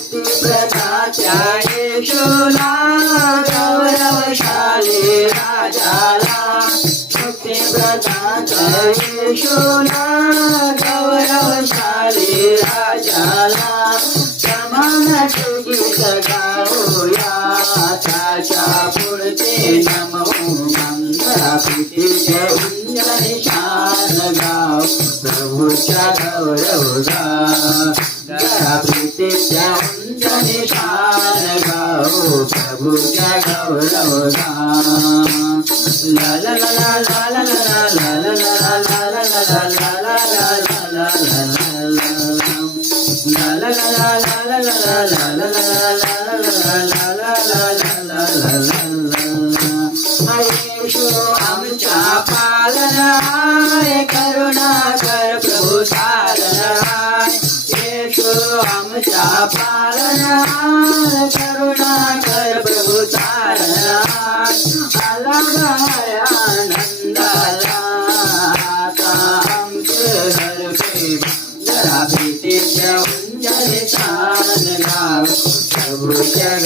मुक्तिप्रदात्या येशूला गौरवशाली राजाला मुक्तिप्रदात्या येशूला गौरवशाली राजाला समानाचे गीत गाऊया त्याच्या पुढचे नमवू मंगळा प्रीतीचे उंच निशान गाव प्रभूच्या गौरव गा प्रीतीच्या उंच निशान गाव प्रभूच्या गौरव गा ला ला ला ला ला ला ला ला ला ला ला ला येशू आमच्या पालनाय करुणा कर प्रभू सारनाय येशू आमच्या पालनाय करुणा कर प्रभू सारनाय आला बाय आनंदाला आता आमचे हरपे जरा भीतीच्या उंच निशान गाव प्रभूच्या